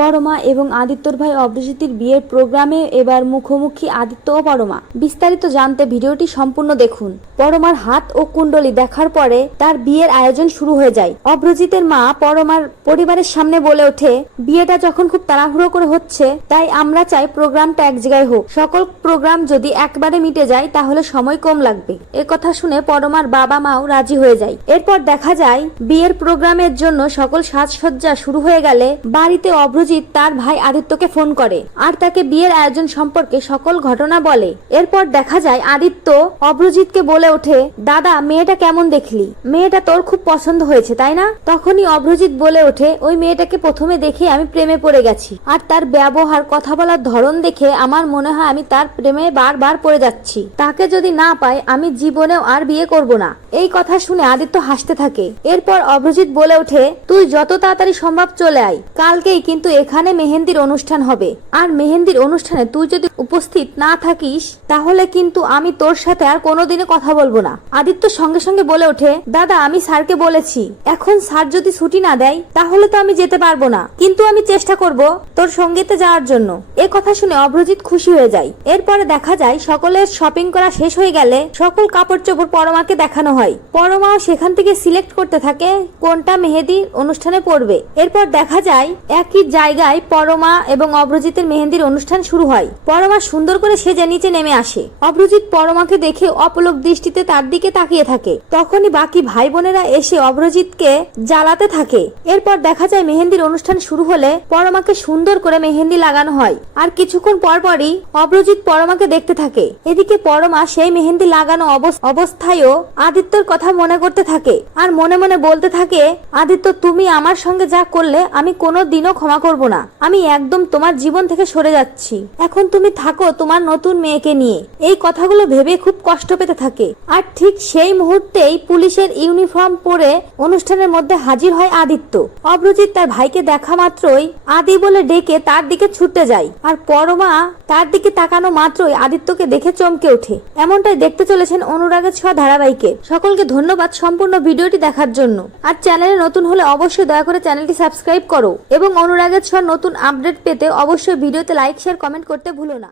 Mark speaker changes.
Speaker 1: পরমা এবং আদিত্যর ভাই অভিজিতের বিয়ের প্রোগ্রামে এবার মুখোমুখি আদিত্য ও পরমা। বিস্তারিত জানতে ভিডিওটি সম্পূর্ণ দেখুন। পরমার হাত ও কুণ্ডলী দেখার পরে তার বিয়ের আয়োজন শুরু হয়ে যায়। অভ্রজিতের মা পরমার পরিবারের সামনে বলে ওঠে, বিয়েটা যখন খুব তাড়াহুড়ো করে হচ্ছে, তাই আমরা চাই প্রোগ্রামটা এক জায়গায় হোক। সকল প্রোগ্রাম যদি একবারে মিটে যায়, তাহলে সময় কম লাগবে। এ কথা শুনে পরমার বাবা মাও রাজি হয়ে যায়। এরপর দেখা যায়, বিয়ের প্রোগ্রামের জন্য সকল সাজসজ্জা শুরু হয়ে গেলে বাড়িতে অভ্রজিৎ তার ভাই আদিত্যকে ফোন করে আর তাকে বিয়ের আয়োজন সম্পর্কে সকল ঘটনা বলে। এরপর দেখা যায় আদিত্য অভ্রজিৎকে বলে ওঠে, দাদা, মেয়েটা কেমন দেখলি? মেয়েটা তোর খুব পছন্দ হয়েছে, তাই না? তখনই অভ্রজিৎ বলে ওঠে, ওই মেয়েটাকে প্রথমে দেখে আমি প্রেমে পড়ে গেছি। আর তার ব্যবহার, কথা বলার ধরন দেখে আমার মনে হয় আমি তার প্রেমে বারবার পড়ে যাচ্ছি। তাকে যদি না পাই, আমি জীবনেও আর বিয়ে করব না। এই কথা শুনে আদিত্য হাসতে থাকে। এরপর অভ্রজিৎ বলে ওঠে, তুই যত তাড়াতাড়ি সম্ভব চলে আয়। কালকেই কিন্তু এখানে মেহেন্দির অনুষ্ঠান হবে। আর মেহেন্দির অনুষ্ঠানে তুই যদি উপস্থিত না থাকিস, তাহলে কিন্তু আমি তোর সাথে আর কোনোদিনও কথা বলব না। আদিত্য সঙ্গে সঙ্গে বলে ওঠে, দাদা, আমি স্যারকে বলেছি। এখন স্যার যদি ছুটি না দেয়, তাহলে তো আমি যেতে পারব না। কিন্তু আমি চেষ্টা করব তোর সঙ্গীতে যাওয়ার জন্য। এ কথা শুনে অভ্রজিৎ খুশি হয়ে যায়। এরপরে দেখা যায়, সকলের শপিং করা শেষ হয়ে গেলে সকল কাপড় চোপড় পরমাকে দেখানো হয়। পরমাও সেখান থেকে সিলেক্ট করতে থাকে কোনটা মেহেদি অনুষ্ঠানে পড়বে এরপর দেখা যায়, একই জায়গায় পরমা এবং অভ্রজিতের মেহেন্দির অনুষ্ঠান শুরু হয়। পরমা সুন্দর করে সেজে নিচে নেমে আসে। অভ্রজিৎ পরমাকে দেখে অপলক দৃষ্টিতে তার দিকে তাকিয়ে থাকে। তখনই বাকি ভাই বোনেরা এসে অভ্রজিৎকে জ্বালাতে থাকে। এরপর দেখা যায় মেহেন্দির অনুষ্ঠান শুরু হলে পরমাকে সুন্দর করে মেহেন্দি লাগানো হয়। আর কিছুক্ষণ পর পরই অভ্রজিৎ পরমাকে দেখতে থাকে। এদিকে পরমা সেই মেহেন্দি লাগানো অবস্থায়ও আদিত্যর কথা মনে করতে থাকে। আর মনে মনে বলতে থাকে, আদিত্য, তুমি আমার সঙ্গে যা করলে আমি কোনো দিনও ক্ষমা করব না। আমি একদম তোমার জীবন থেকে সরে যাচ্ছি। এখন তুমি থাকো তোমার নতুন মেয়েকে নিয়ে। এই কথাগুলো ভেবে খুব কষ্ট পেতে থাকে। আর ঠিক সেই মুহূর্তেই পুলিশের ইউনিফর্ম পরে অনুষ্ঠানের মধ্যে হাজির হয় আদিত্য। অভ্রজিৎ তার ভাইকে দেখা মাত্রই আদি বলে ডেকে তার দিকে ছুটে যায়। আর পরমা তার দিকে তাকানো মাত্রই আদিত্যকে দেখে চমকে ওঠে। এমনটাই দেখতে চলেছেন অনুরাগের ছোঁয়া ধারাবাহিকে। সকলকে ধন্যবাদ সম্পূর্ণ ভিডিওটি দেখার জন্য। আর চ্যানেলে নতুন হলে অবশ্যই দয়া করে চ্যানেলটি সাবস্ক্রাইব করো। এবং অনুরাগের ছোঁয়া নতুন আপডেট পেতে অবশ্যই ভিডিওতে লাইক, শেয়ার, কমেন্ট করতে ভুলো না।